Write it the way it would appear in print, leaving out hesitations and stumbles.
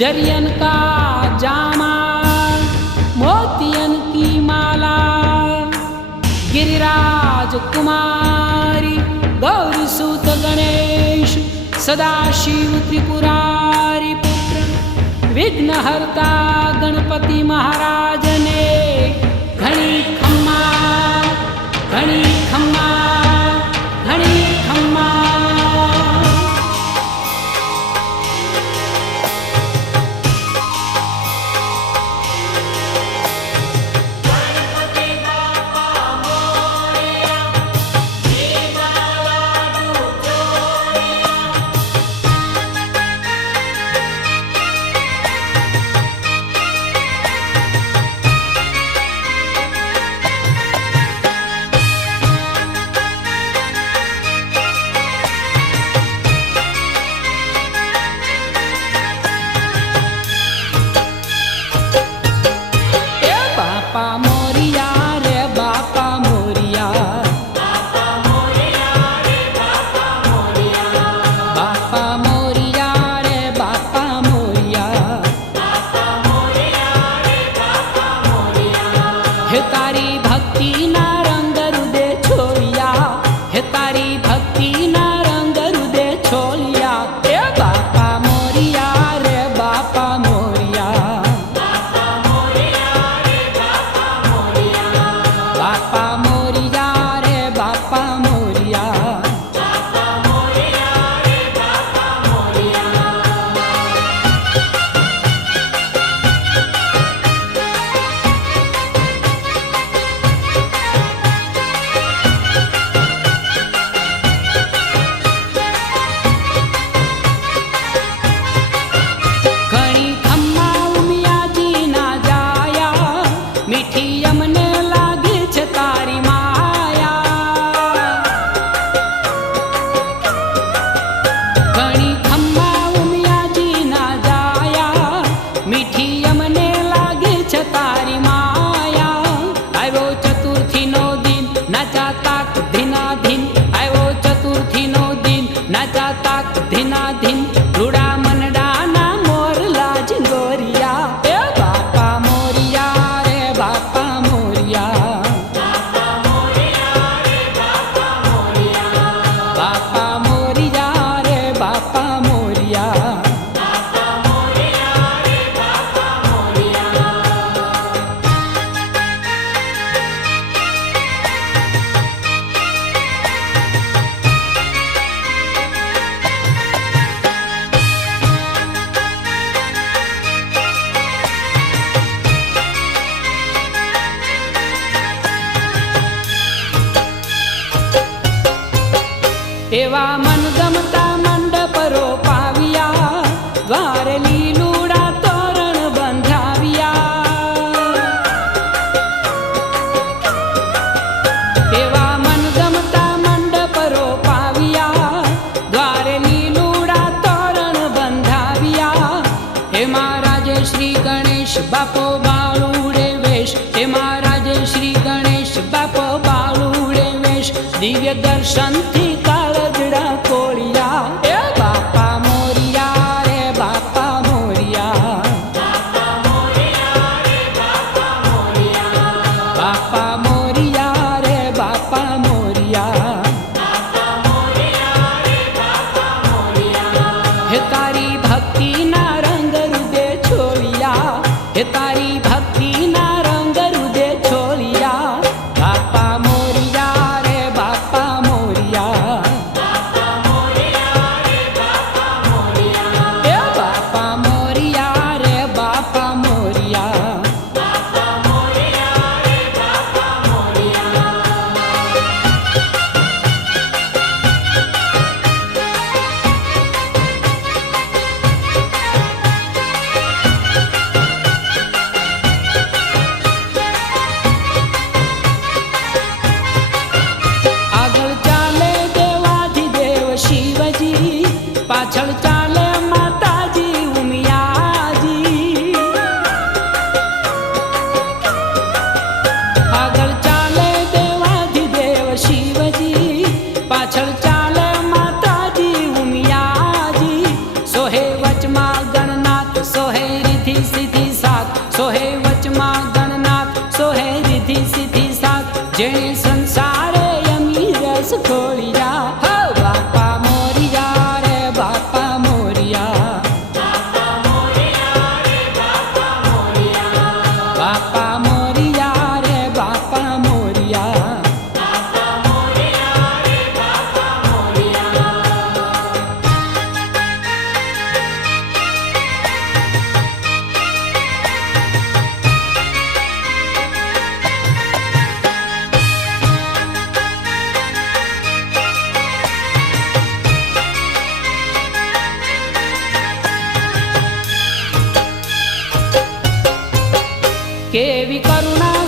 जरियन का जामा मोतियन की माला, गिरिराज कुमारी गौरी सूत गणेश, सदाशिव त्रिपुरारी पुत्र विघ्नहर्ता गणपति महाराज ने घणी खम्मा घणी खम्मा घणी खम्मा। एवा मन गमता मंडप रोपाविया, द्वार लीलूड़ा तोरण बंधाविया। एवा मन गमता मंडप रोपाविया, द्वार लीलूड़ा तोरण बंधाविया। हे महाराज श्री गणेश बापो बाळूड़े वेश, हे महाराज श्री गणेश बापो बाळूड़े वेश। दिव्य दर्शन थी काळजड़ा कोळिया, ए बापा मोरिया रे बापा मोरिया। बापा मोरिया रे बापा मोरिया। हे तारी भक्ति ना रंग रुदे छोड़िया, हे तारी भक्ति ना रंग रुदे छोड़िया। बापा मोरिया रे बापा मोरिया। ए बापा मोरिया रे बापा मोरिया। કેવી કરુણા